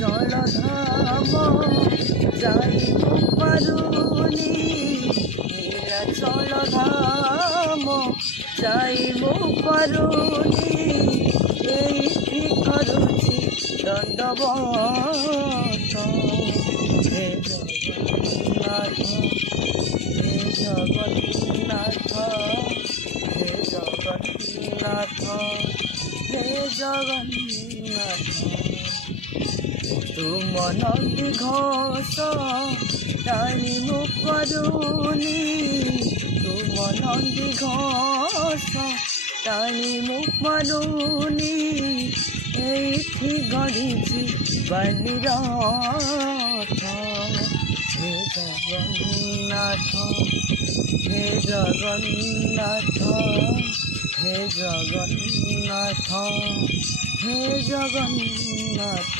জলধাম যাইব পারুনি, জলধাম যাইব পারুনি, এইটি করুছি দণ্ডবত। হে জগন্নাথ, হে জগন্নাথ, হে জগন্নাথ, হে জগন্নাথ। তুম নন্দী ঘোষ টানিব পারুনি, তুম নন্দী ঘোষ টানিব পারুনি, এইটি গড়িছি বালিরথ। হে জগন্নাথ, হে জগন্নাথ, হে জগন্নাথ, হে জগন্নাথ।